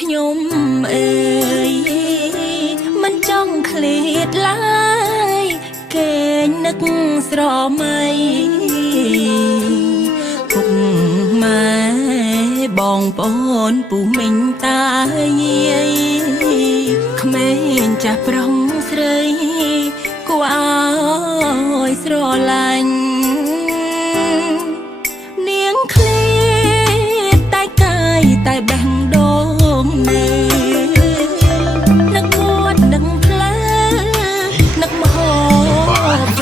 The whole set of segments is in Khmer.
ខ្ញុំអើយមិនចង់ឃ្លាតឡើយគេនឹកស្រមៃពុកម៉ែបងប្អូនពូមីងតាយាយក្មេងចាស់ប្រុងស្រីគួរឲ្យស្រឡាញ់នាងឃ្លាតតែកាយតែបេះដូងនៅនឹកួតនឹកផ្លែនឹកមហោ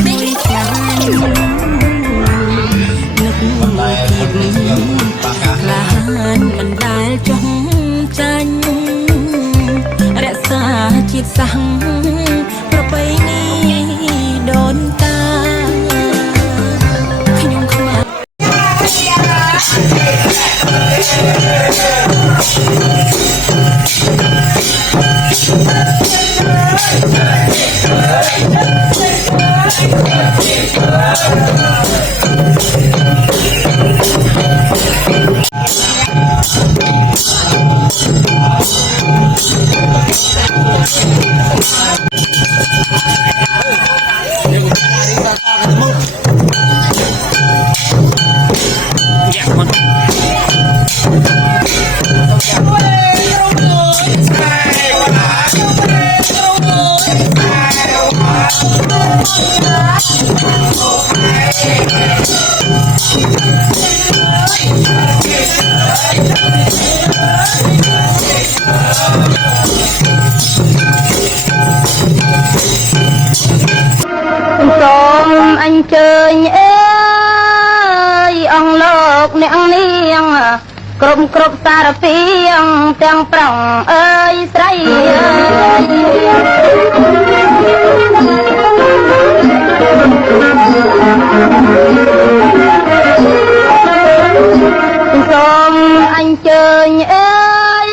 ពីចាញ់នឹកភាពក្លាហានមិនដែលចង់ចាញ់រក្សាជាតិសាសន៍ប្រពៃណីដូនតាខ្ញុំខ្មាស់សូមអញ្ជើញអើយអង្គលោកអ្នកនាងគ្រប់សារពាងទាំងប្រុងអើយស្រីសូមអញ្ជើញអើយ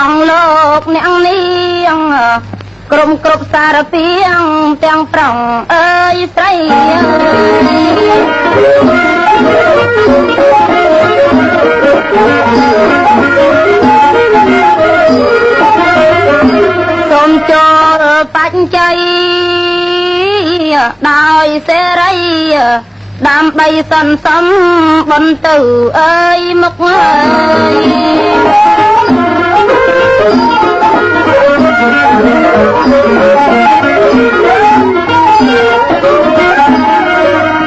អង្គលោកអ្នកនាងគ្រប់សារពាងទាំងប្រុងអើយស្រីសូមចូលបច្ច័យដោយសេរីដើម្បីសន្សំបន្ទៅអើយមកអើយ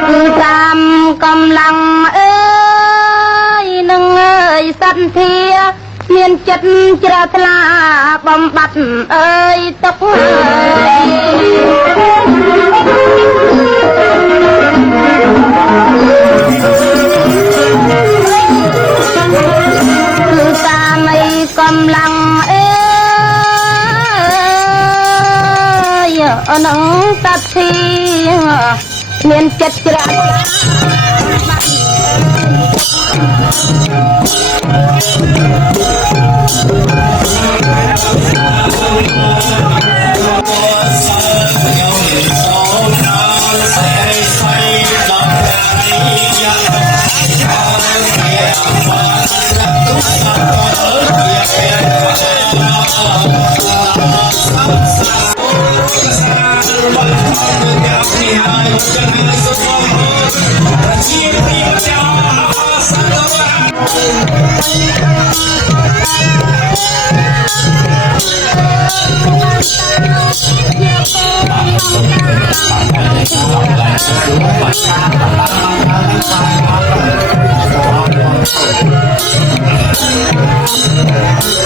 គឺតាមកម្លាំងអើយនឹងអើយសន្ធាមានចិត្តជ្រះថ្លាបំបត្តិអើយទុកអើយគឺតាមកម្លាំងអើយនឹងសត្វធីមានចិត្តជ្រះ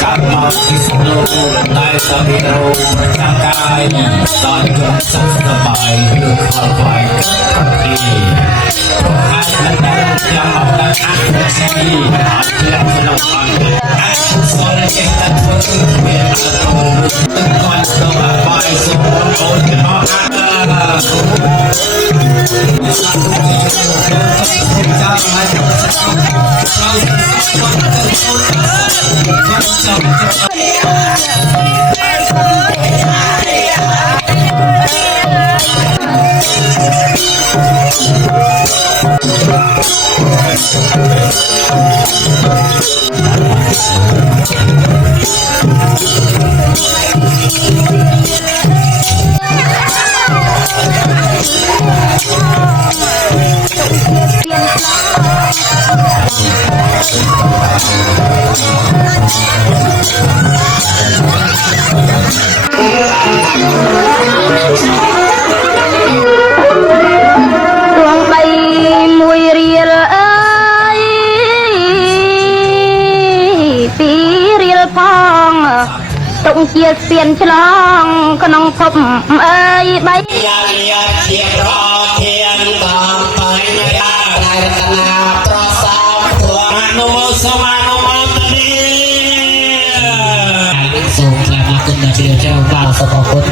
កាប់មកពីស្នូតែសរីរោចាំកាយដល់យំសុខសប្បាយឬខលវាយកាត់ពីហើយតែចាំអត់ដល់អានស៊ីអត់លះក្នុងអត់អាចសល់ចេះតែធ្វើមានអត់ទៅគាត់ទៅបាយសុខអូនទៅអត់អ ជាសៀនឆ្លងក្នុងភពអើយបី យាយាជារអធានតាមបាយណាតែរតនាប្រសោធម៌នុសមានុមតនីសូមក្រាបអរគុណដល់ព្រះចៅបាទសូមអរគុណ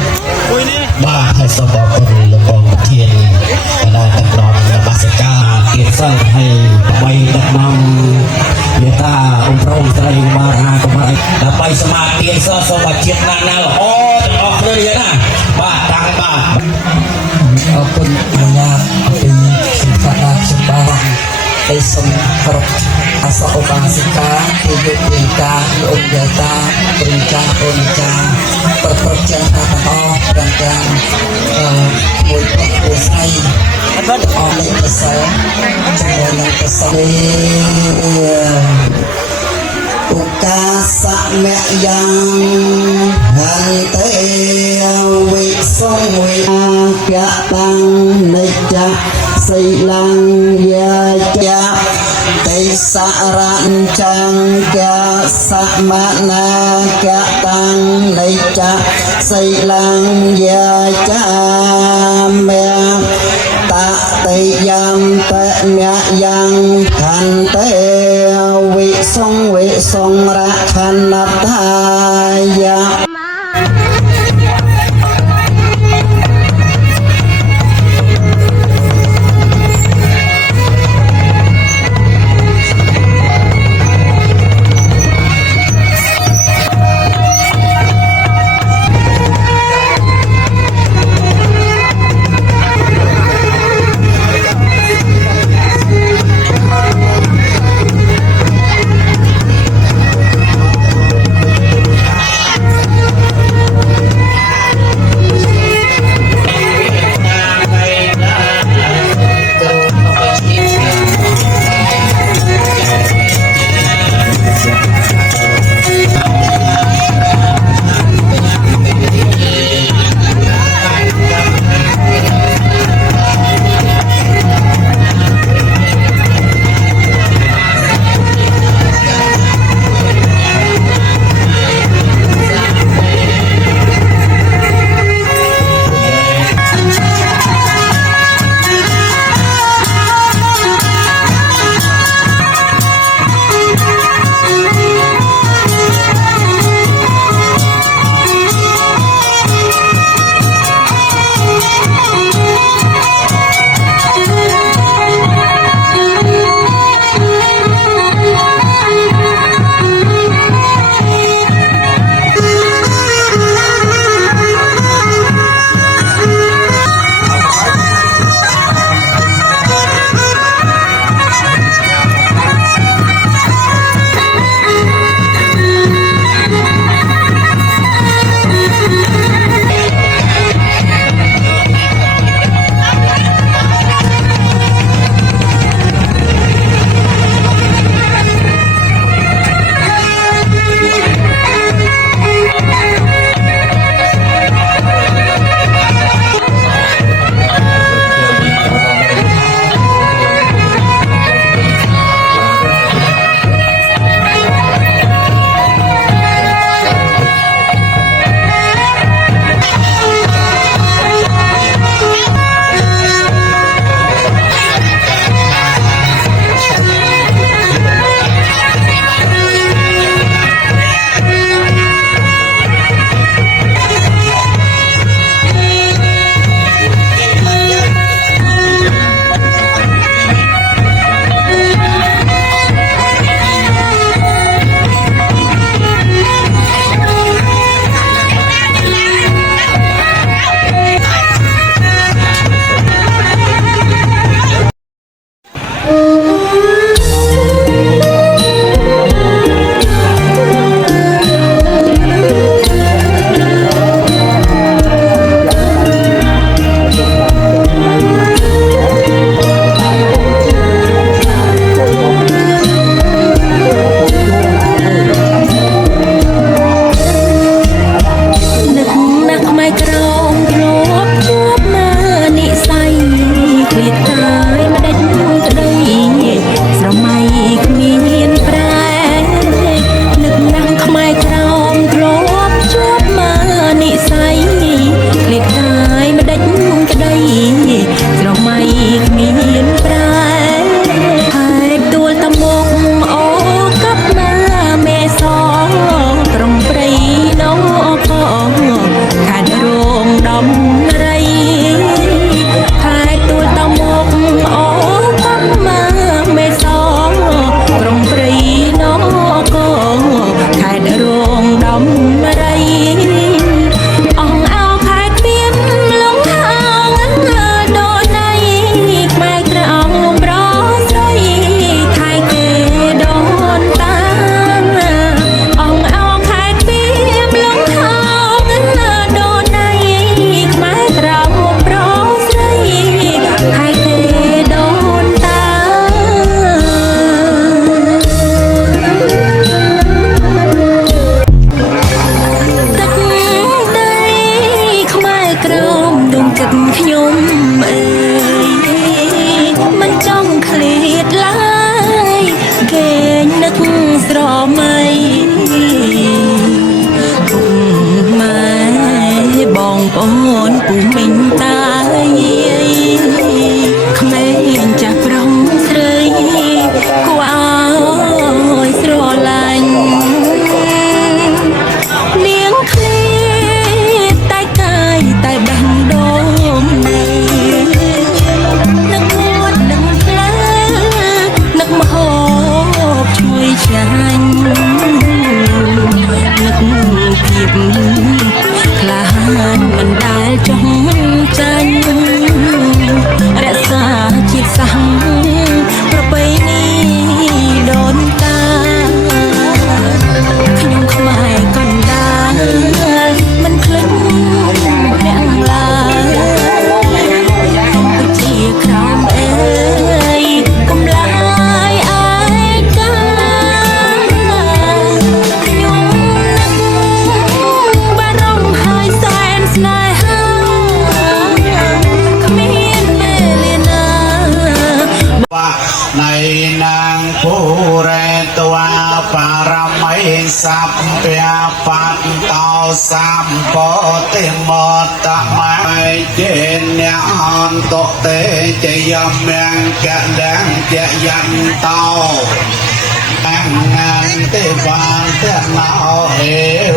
បាទហើយសូមអរគុណលោកបងប្រធានគណៈដឹកនាំនមស្ការទៀតសិនហើយដើម្បីដឹកនាំមេត្តាអង្គប្រងស្រីបាទអាកុមារដើម្បីសមាធិសូមឲ្យជាតិណាស់ណាល្អទាំងអស់គ្នាណាបាទតាំងបាទអរគុណអញ្ញាតពីសិក្សាសម្បត្តិដែលសូមគ្រប់អសឧបាសិកាគឺយុទ្ធវិការលោកយាតាព្រិកាអូនចាប្រព្រឹត្តទាំងអស់ទាំងមួយពុទ្ធស្រីអរគុណប្រសើរជាមួយនឹងប្រសើរឧកាសមៈយ៉ាងហន្តេវិសុវិកតាំងនិច្ចសីលੰយាចៈទេសរញ្ចឹងកសមនាកតាំងនិច្ចសីលੰយាចៈមេតតិយំបមៈយ៉ាងហន្តេវិសុងរខណតាយៈ ไม่ពុកម៉ែបងប្អូនពូមិញតាយាយក្មេងចាស់ប្រុងស្រីគួរឲ្យស្រឡាញ់នាងឃ្លាតែកាយតែបេះដូងនឹកមួតនឹងផ្លែនឹកម្ហូបឈ្ងុយឆ្ងាញ់នឹកភាពក្លាហានមិនដែលចង់ចាញ់រក្សាជាតិសាសន៍ប្រពៃណីដូនតាខ្ញុំខ្មែរកណ្ដាលមិនភ្លេចអ្នកឡើយជាក្រោមអើយកំឡាយអាយកាខ្ញុំនឹកបារម្ភហើយសែនស្នេហាគ្មានពេលលាណា ในนางผู้แรตัวปารมัยสัพเพปัตตาสัมปติมตะมัยเจเนอันโตเตจยมแมงกะแดงจะยันเตาอังงานเตบานเตนาเอ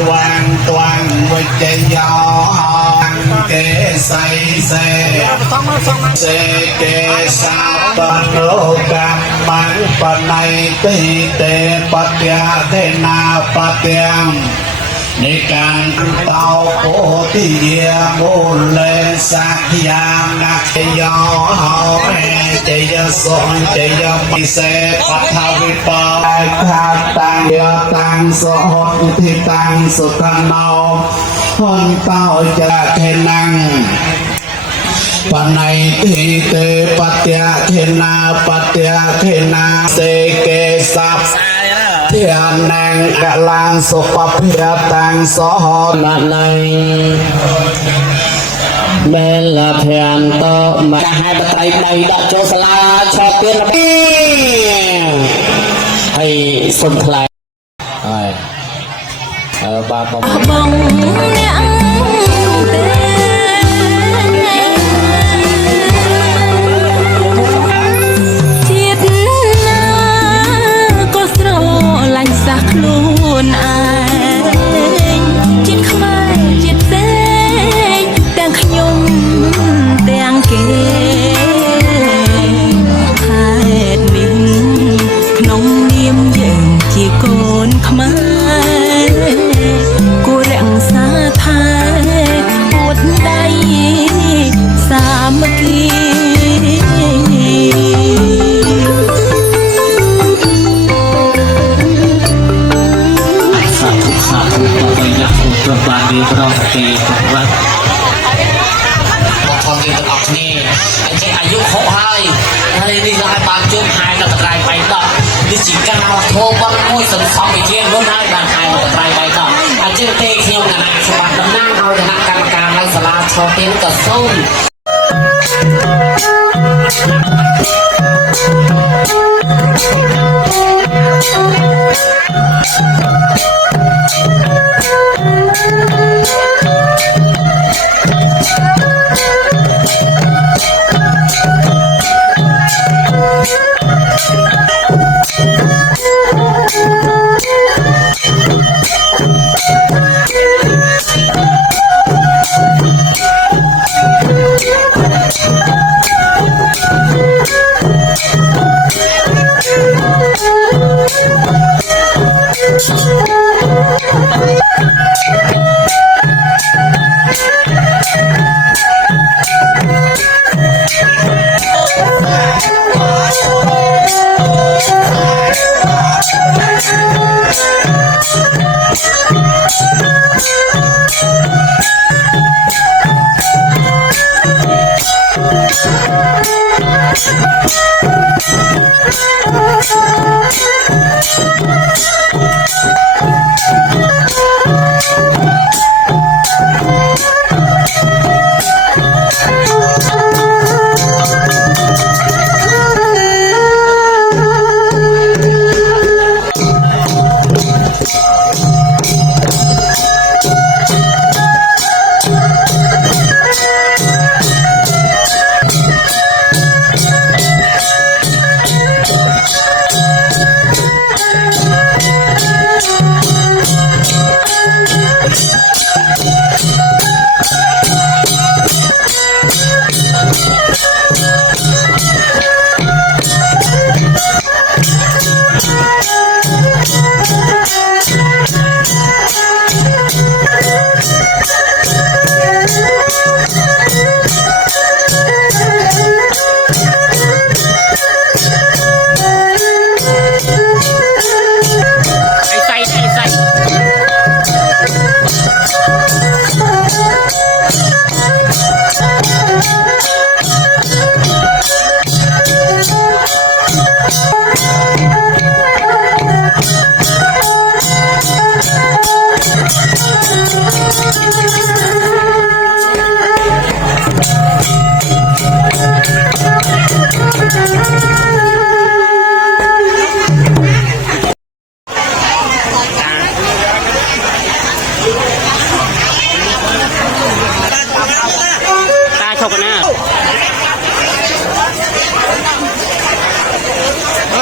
วังตวังวิจยาเกไสเสเสเกสาปโนกัมมังปนัยติเตปัตยาเทนาปัตยังในการเตาโพธิเยมูลเลสักยามนักยอหอยเจยสนเจยมิเสปัทวิปายคาตังยตังสหทิตังสุขนาวคนเต้าจะเทนังปนัยติเตปัตยาเทนาปัตยาเทนาเสเกสัพเทียนแนงกะลางสุปเพียตังสหนาในเบลเพียนโตมาให้ตะไคร้ใบดอกโจสลาชอบเตียนระเบีให้สุนทรายบาบอง បងអ្នកទេជាតិណាក៏ស្រឡាញ់សាសខ្លួនឯងជាតិខ្មែរជាតិផ្សេងទាំងខ្ញុំទាំងគេហេតុនេះក្នុងនាមយើងជាកូនខ្មែរគួររក្សាថែពួតដៃសាមគ្គីសាធុសាធុទៅយ៉ាងប្របាទវាប្រងទីប្រវត្តិមកផងយើងទាំងអស់គ្នាអញ្ចឹងអាយុហុកហើយនេះក៏ឲ្យបានជួបហើយនៅតក្រៃបៃតងនេះជាការធោបងមួយសន្សំវិធាននោះហើយបានហើយនៅតក្រៃបៃតងអញ្ចឹងទេខ្ញុំគណៈសម្បត្តិតំណាងឲ្យគណៈកម្មការនៅសាលាឈរទៀនក៏សូម Hãy subscribe cho kênh Ghiền Mì Gõ để không bỏ lỡ ตาชกกันหน้า អ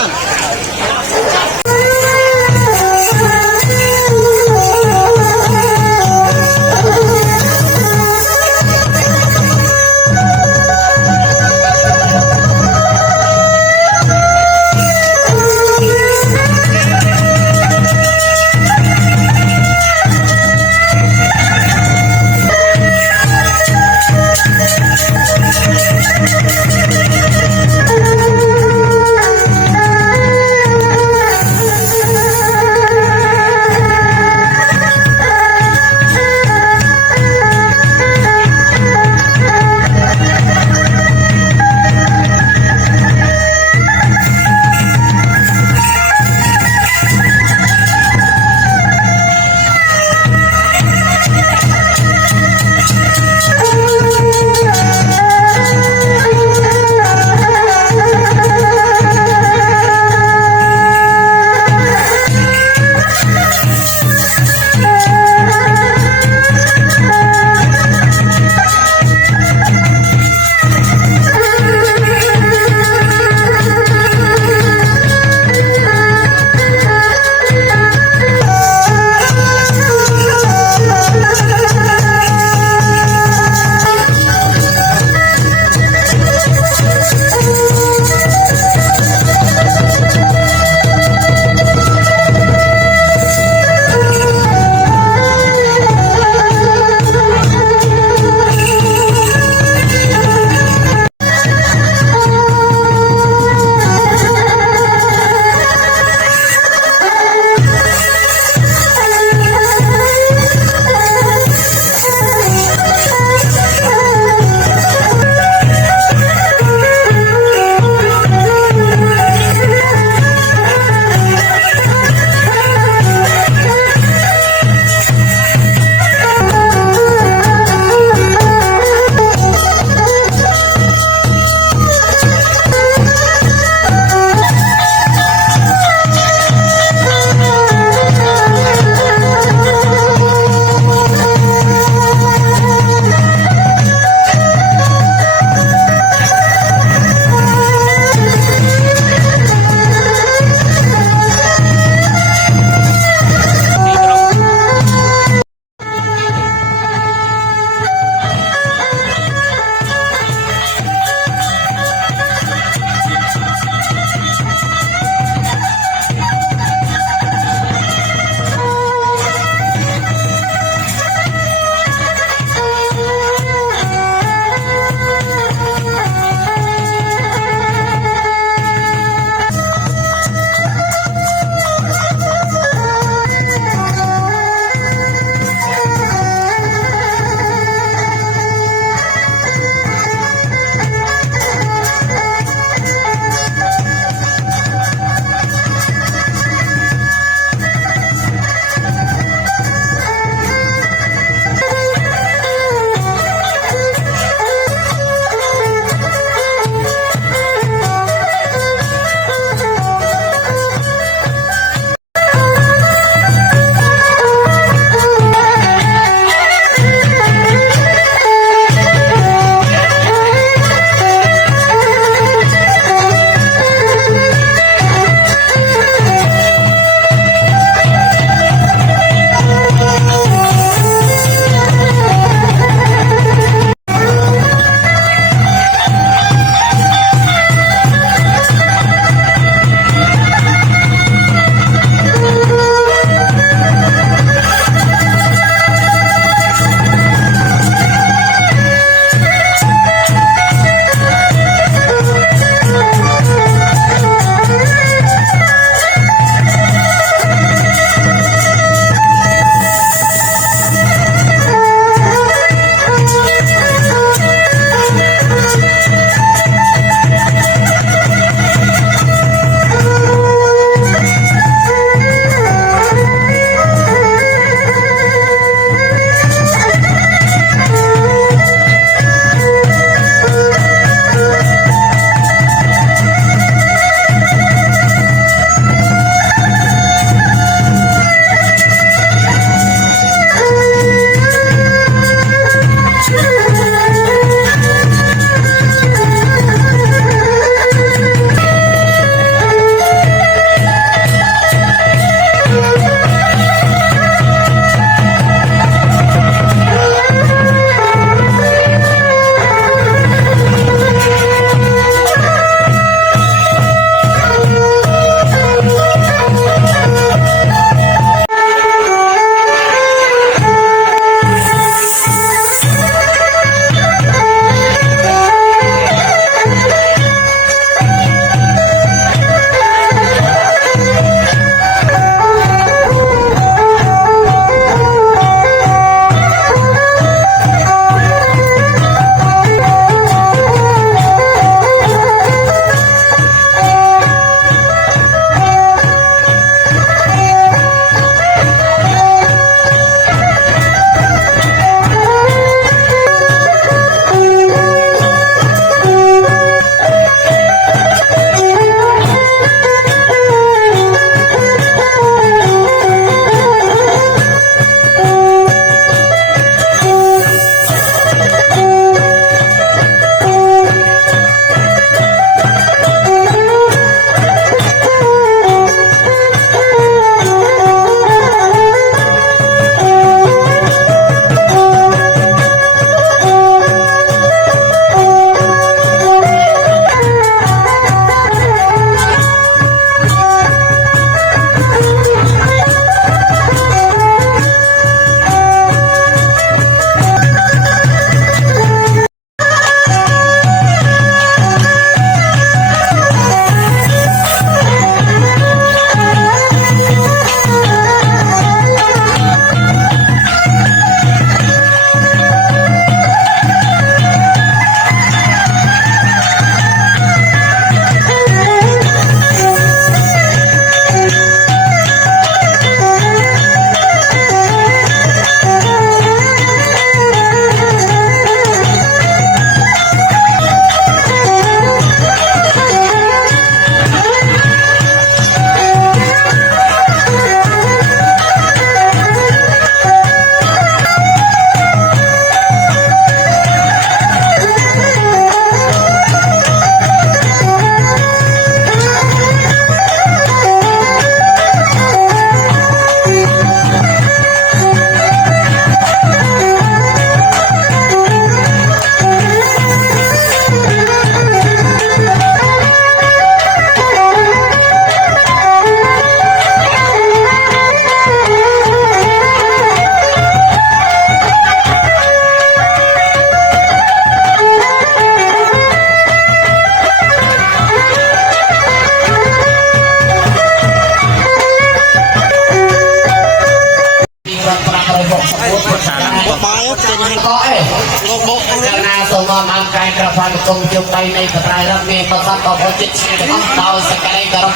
បានកុំជុំបីនៃបត្រៃរត់មានប្រសាទក៏ពលចិត្តទាំងអស់ដោយសេចក្តីគោរព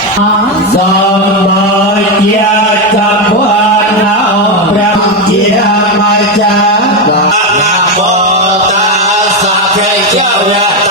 សូមជាចាប់បានអព្រះជាម្ចាស់ណាមោតាសាភេជ្ជៈ